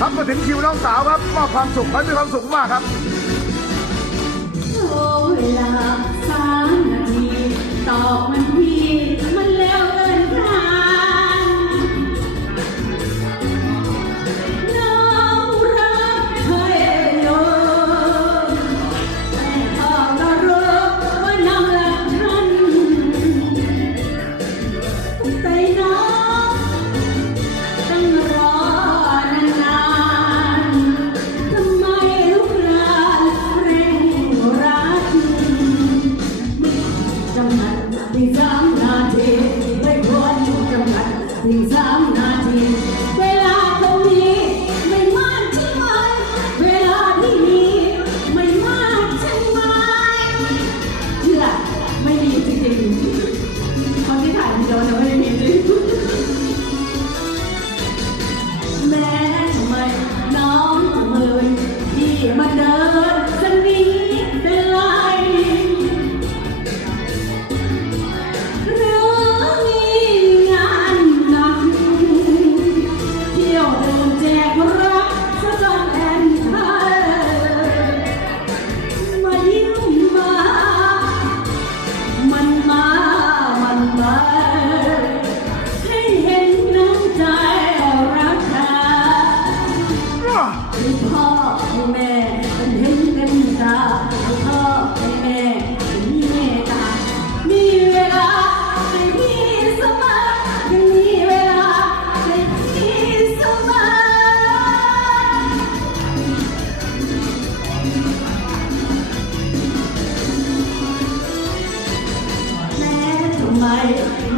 ครับมาถึงคิวน้องสาวครับมอบความสุขให้มีความสุขมากครับ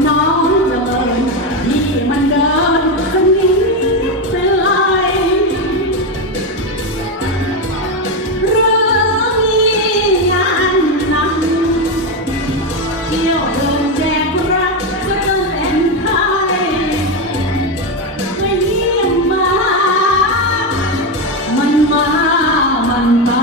น้องเลยที่มันเดินสนิทเไรเรื่องนี้งานนัเที่ยวเดินแจกรักก็ต้องเป็นไทยไปเยี่มมา มันมา มันมา